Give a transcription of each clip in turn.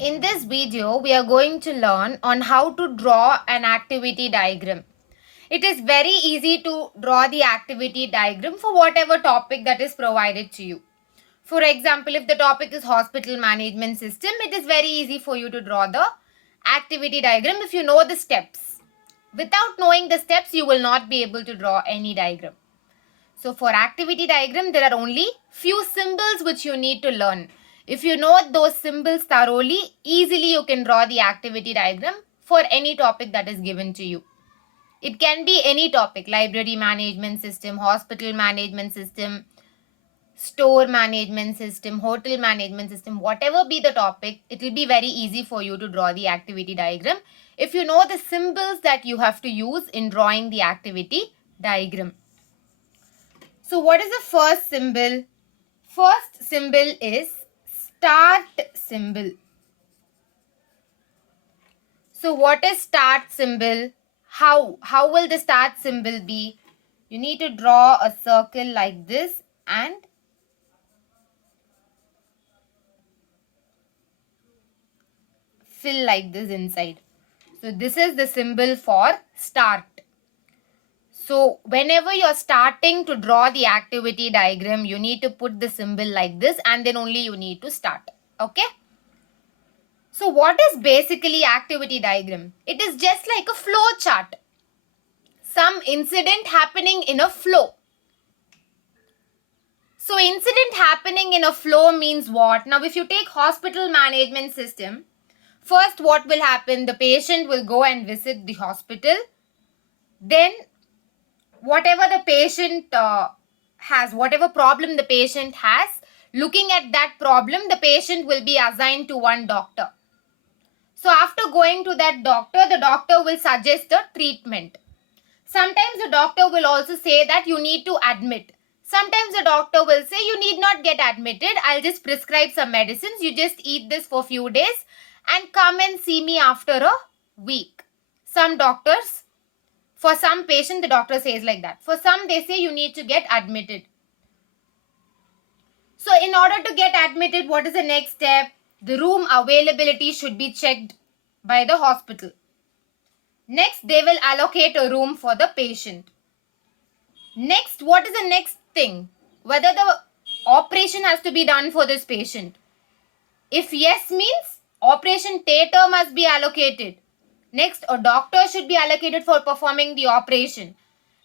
In this video, we are going to learn on how to draw an activity diagram. It is very easy to draw the activity diagram for whatever topic that is provided to you. For example, if the topic is hospital management system, it is very easy for you to draw the activity diagram if you know the steps. Without knowing the steps, you will not be able to draw any diagram. So for activity diagram, there are only few symbols which you need to learn. If you know those symbols thoroughly, easily you can draw the activity diagram for any topic that is given to you. It can be any topic: library management system, hospital management system, store management system, hotel management system, whatever be the topic, it will be very easy for you to draw the activity diagram if you know the symbols that you have to use in drawing the activity diagram. So what is the first symbol? First symbol is start symbol. So what is start symbol? How will the start symbol be? You need to draw a circle like this and fill like this inside. So this is the symbol for start. So whenever you're starting to draw the activity diagram, you need to put the symbol like this and then only you need to start. Okay? So what is basically activity diagram? It is just like a flow chart. Some incident happening in a flow. So incident happening in a flow means what? Now if you take hospital management system, first what will happen? The patient will go and visit the hospital. Then whatever the patient has, whatever problem the patient has, looking at that problem, the patient will be assigned to one doctor. So after going to that doctor, the doctor will suggest a treatment. Sometimes the doctor will also say that you need to admit. Sometimes the doctor will say you need not get admitted. I'll just prescribe some medicines. You just eat this for a few days and come and see me after a week. Some doctors, for some patient, the doctor says like that. For some, they say you need to get admitted. So in order to get admitted, what is the next step? The room availability should be checked by the hospital. Next, they will allocate a room for the patient. Next, what is the next thing? Whether the operation has to be done for this patient. If yes means operation theatre must be allocated. Next, a doctor should be allocated for performing the operation.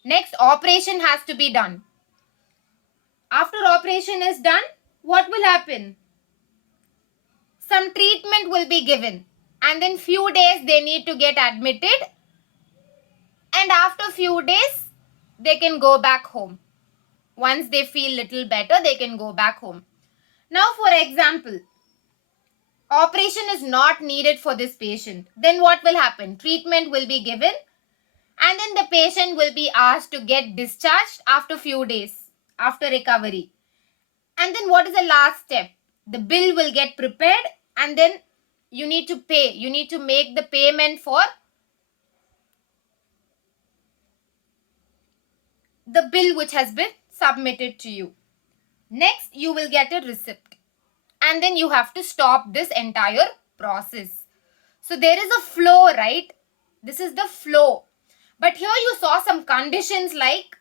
Next, operation has to be done. After operation is done, what will happen? Some treatment will be given. And then few days they need to get admitted. And after few days, they can go back home. Once they feel little better, they can go back home. Now, for example, operation is not needed for this patient. Then what will happen? Treatment will be given and then the patient will be asked to get discharged after few days, after recovery. And then what is the last step? The bill will get prepared and then you need to pay. You need to make the payment for the bill which has been submitted to you. Next, you will get a receipt. And then you have to stop this entire process. So there is a flow, right? This is the flow. But here you saw some conditions like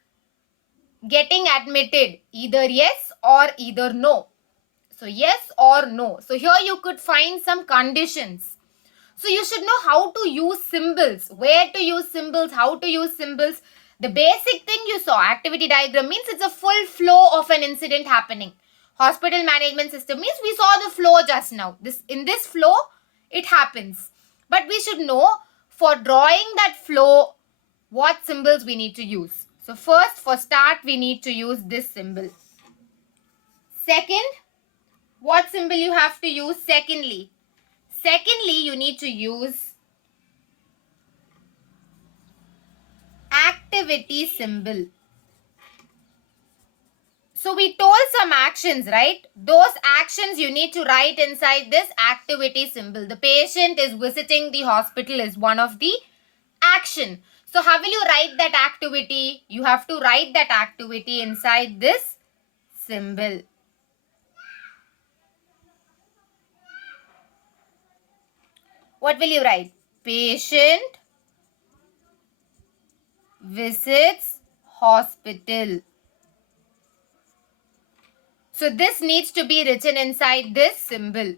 getting admitted, either yes or either no. So yes or no. So here you could find some conditions. So you should know how to use symbols, where to use symbols, how to use symbols. The basic thing you saw, activity diagram means it's a full flow of an incident happening. Hospital management system means we saw the flow just now. In this flow, it happens. But we should know for drawing that flow, what symbols we need to use. So first, for start, we need to use this symbol. Second, what symbol you have to use? Secondly, you need to use activity symbol. So we told some actions, right? Those actions you need to write inside this activity symbol. The patient is visiting the hospital is one of the action. So how will you write that activity? You have to write that activity inside this symbol. What will you write? Patient visits hospital. So this needs to be written inside this symbol.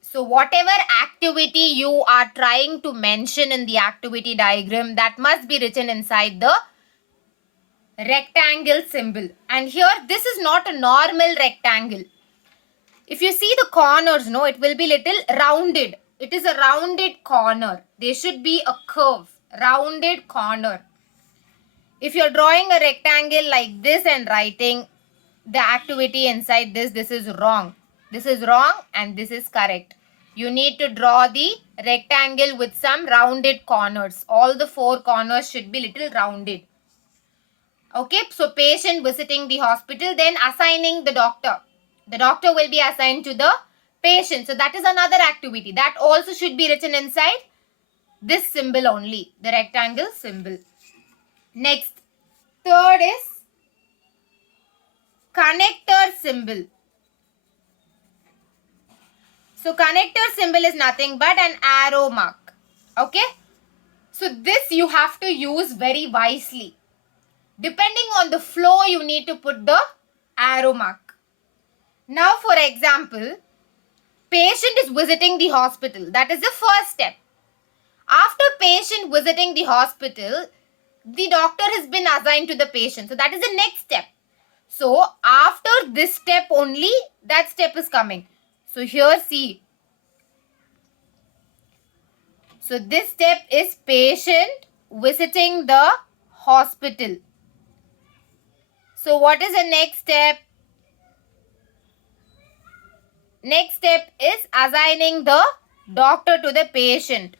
So whatever activity you are trying to mention in the activity diagram, that must be written inside the rectangle symbol. And here this is not a normal rectangle. If you see the corners, no, it will be little rounded. It is a rounded corner. There should be a curve, rounded corner. If you're drawing a rectangle like this and writing the activity inside this, this is wrong. This is wrong and this is correct. You need to draw the rectangle with some rounded corners. All the four corners should be little rounded. Okay, so patient visiting the hospital, then assigning the doctor. The doctor will be assigned to the patient. So that is another activity. That also should be written inside this symbol only, the rectangle symbol. Next, third is connector symbol. So connector symbol is nothing but an arrow mark. Okay. So this you have to use very wisely. Depending on the flow, you need to put the arrow mark. Now for example, patient is visiting the hospital. That is the first step. After patient visiting the hospital, the doctor has been assigned to the patient. So that is the next step. So after this step only, that step is coming. So here see. So this step is patient visiting the hospital. So what is the next step? Next step is assigning the doctor to the patient.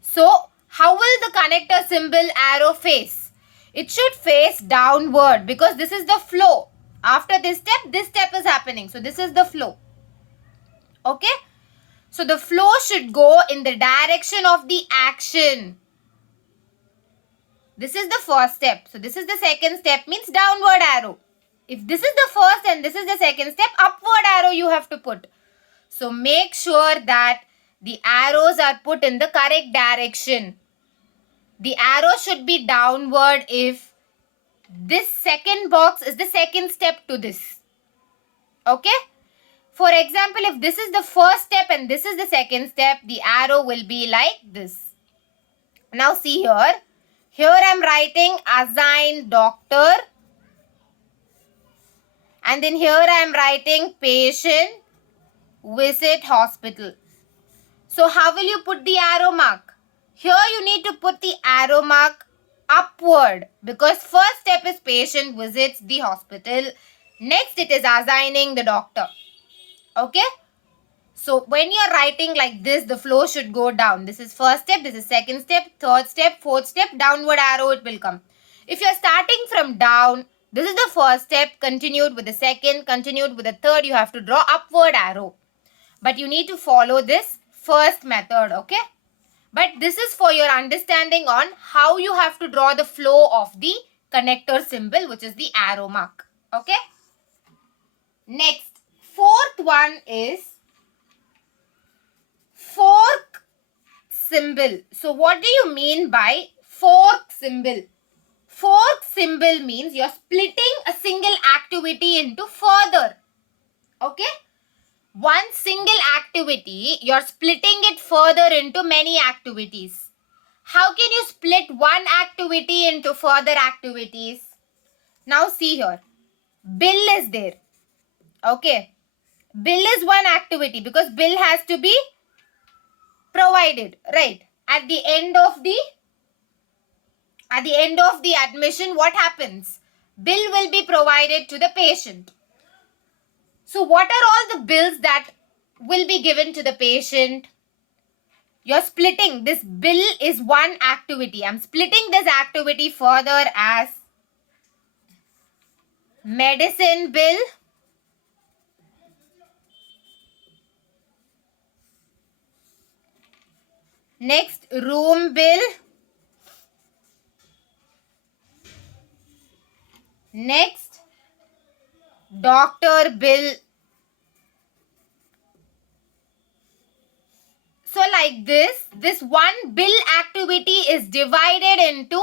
So how will the connector symbol arrow face? It should face downward because this is the flow. After this step is happening. So this is the flow. Okay. So the flow should go in the direction of the action. This is the first step. So this is the second step, means downward arrow. If this is the first and this is the second step, upward arrow you have to put. So make sure that the arrows are put in the correct direction. The arrow should be downward if this second box is the second step to this. Okay. For example, if this is the first step and this is the second step, the arrow will be like this. Now see here. Here I am writing assign doctor. And then here I am writing patient visit hospital. So how will you put the arrow mark? Here you need to put the arrow mark upward because first step is patient visits the hospital. Next it is assigning the doctor. Okay. So when you are writing like this, the flow should go down. This is first step, this is second step, third step, fourth step, downward arrow it will come. If you are starting from down, this is the first step, continued with the second, continued with the third, you have to draw upward arrow. But you need to follow this first method, okay? But this is for your understanding on how you have to draw the flow of the connector symbol, which is the arrow mark, okay? Next, fourth one is fork symbol. So what do you mean by fork symbol? Fork symbol means you're splitting a single activity into further. Okay? One single activity, you're splitting it further into many activities. How can you split one activity into further activities? Now see here. Bill is there. Okay. Bill is one activity because bill has to be provided, right? At the end of the admission, what happens? Bill will be provided to the patient. So what are all the bills that will be given to the patient? You're splitting. This bill is one activity. I'm splitting this activity further as medicine bill, next room bill, next doctor bill. So like this one bill activity is divided into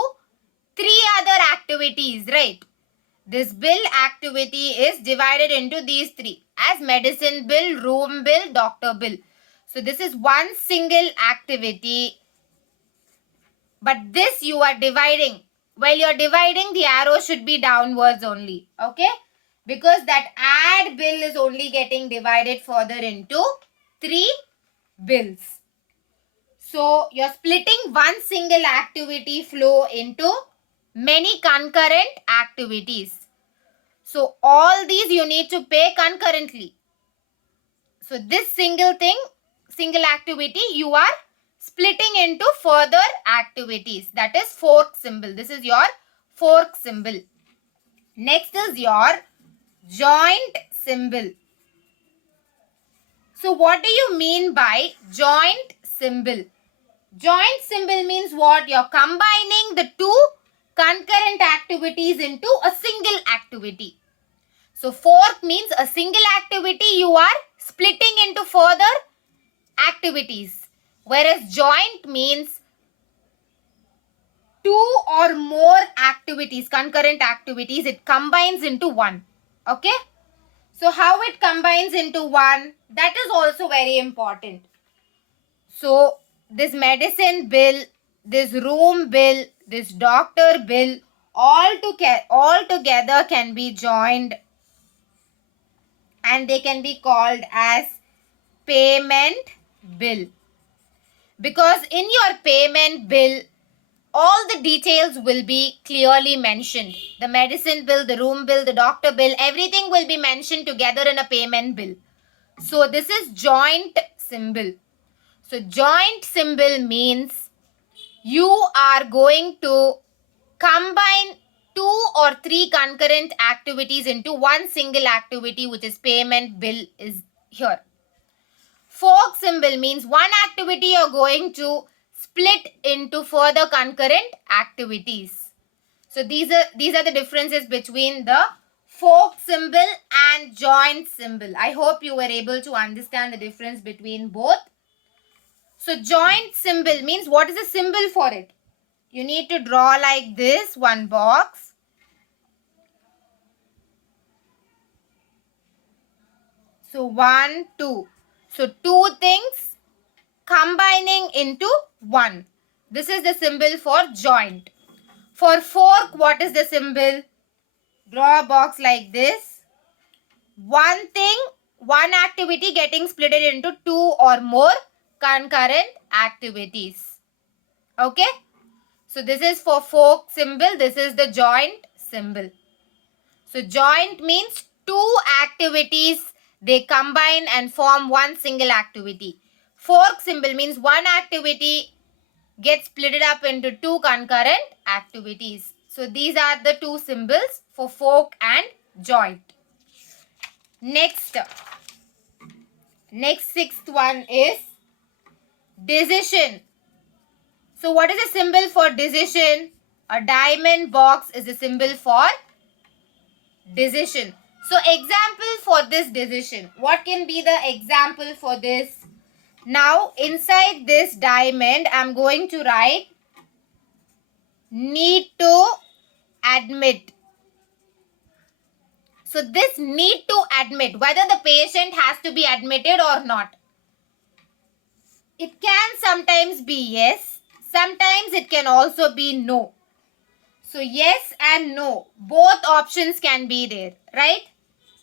3 other activities, right? This bill activity is divided into these 3 as medicine bill, room bill, doctor bill. So this is one single activity, but this you are dividing. While you're dividing, the arrow should be downwards only, okay? Because that add bill is only getting divided further into 3 bills. So you're splitting one single activity flow into many concurrent activities. So all these you need to pay concurrently. So this single activity, you are splitting into further activities. That is fork symbol. This is your fork symbol. Next is your joint symbol. So what do you mean by joint symbol? Joint symbol means what? You're combining the 2 concurrent activities into a single activity. So fork means a single activity you are splitting into further activities. Whereas joint means 2 or more activities, concurrent activities, it combines into one. Okay? So how it combines into one, that is also very important. So this medicine bill, this room bill, this doctor bill, all together can be joined and they can be called as payment bill. Because in your payment bill, all the details will be clearly mentioned. The medicine bill, the room bill, the doctor bill, everything will be mentioned together in a payment bill. So this is joint symbol. So joint symbol means you are going to combine 2 or 3 concurrent activities into one single activity, which is payment bill is here. Fork symbol means one activity you're going to split into further concurrent activities. So these are the differences between the fork symbol and joint symbol. I hope you were able to understand the difference between both. So joint symbol means what is the symbol for it? You need to draw like this, one box. So 1, 2. So 2 things combining into one. This is the symbol for joint. For fork, what is the symbol? Draw a box like this. One thing, one activity getting split into 2 or more concurrent activities. Okay? So this is for fork symbol. This is the joint symbol. So joint means 2 activities, they combine and form one single activity. Fork symbol means one activity gets split up into 2 concurrent activities. So these are the 2 symbols for fork and joint. Next 6th one is decision. So what is the symbol for decision? A diamond box is a symbol for decision. So example for this decision. What can be the example for this? Now inside this diamond, I am going to write need to admit. So this need to admit, whether the patient has to be admitted or not. It can sometimes be yes, sometimes it can also be no. So yes and no, both options can be there, right?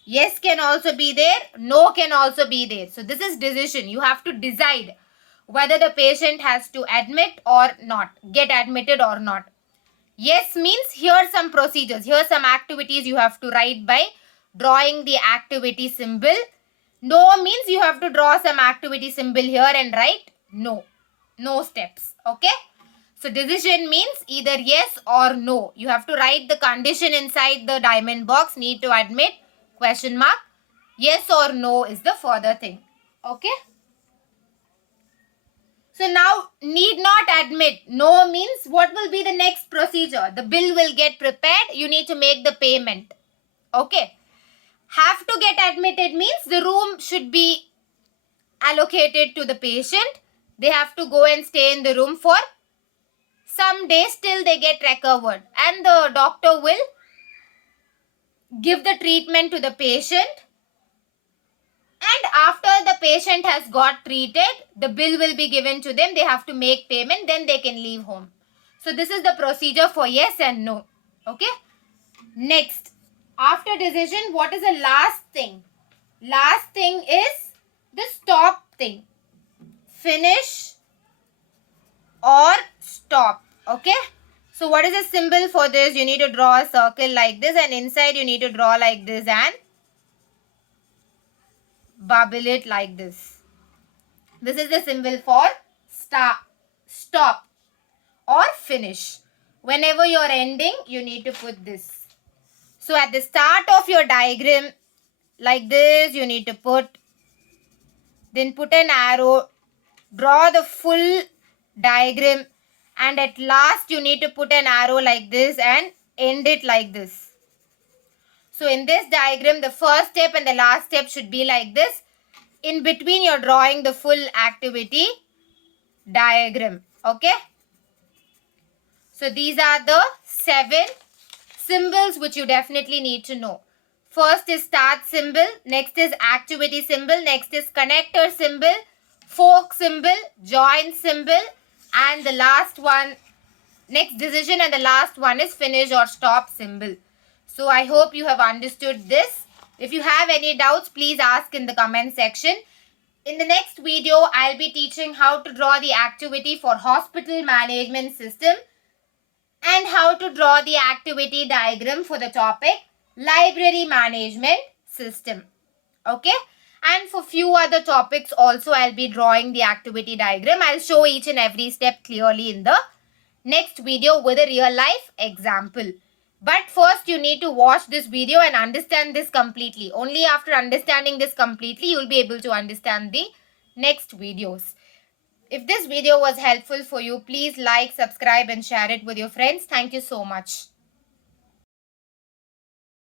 Yes can also be there, no can also be there. So this is decision. You have to decide whether the patient has to admit or not, get admitted or not. Yes means here are some procedures, here are some activities you have to write by drawing the activity symbol. No means you have to draw some activity symbol here and write no. No steps. Okay. So decision means either yes or no. You have to write the condition inside the diamond box. Need to admit, question mark. Yes or no is the further thing. Okay. So now need not admit. No means what will be the next procedure? The bill will get prepared. You need to make the payment. Okay. Have to get admitted means the room should be allocated to the patient. They have to go and stay in the room for some days till they get recovered, and the doctor will give the treatment to the patient, and after the patient has got treated, the bill will be given to them. They have to make payment, then they can leave home. So this is the procedure for yes and no. Okay. Next, after decision, what is the last thing? Last thing is the stop thing. Finish or stop. Okay. So what is the symbol for this? You need to draw a circle like this, and inside you need to draw like this and bubble it like this. This is the symbol for stop or finish. Whenever you're ending, you need to put this. So at the start of your diagram, like this, you need to put, then put an arrow, draw the full diagram, and at last you need to put an arrow like this and end it like this. So in this diagram, the first step and the last step should be like this. In between, you're drawing the full activity diagram. Okay. So these are the 7 symbols which you definitely need to know. First is start symbol, next is activity symbol, next is connector symbol, fork symbol, join symbol, and the last one, next decision, and the last one is finish or stop symbol. So I hope you have understood this. If you have any doubts, please ask in the comment section. In the next video, I'll be teaching how to draw the activity for hospital management system and how to draw the activity diagram for the topic library management system. Okay. And for few other topics also, I'll be drawing the activity diagram. I'll show each and every step clearly in the next video with a real life example. But first you need to watch this video and understand this completely. Only after understanding this completely, you will be able to understand the next videos. If this video was helpful for you, please like, subscribe and share it with your friends. Thank you so much.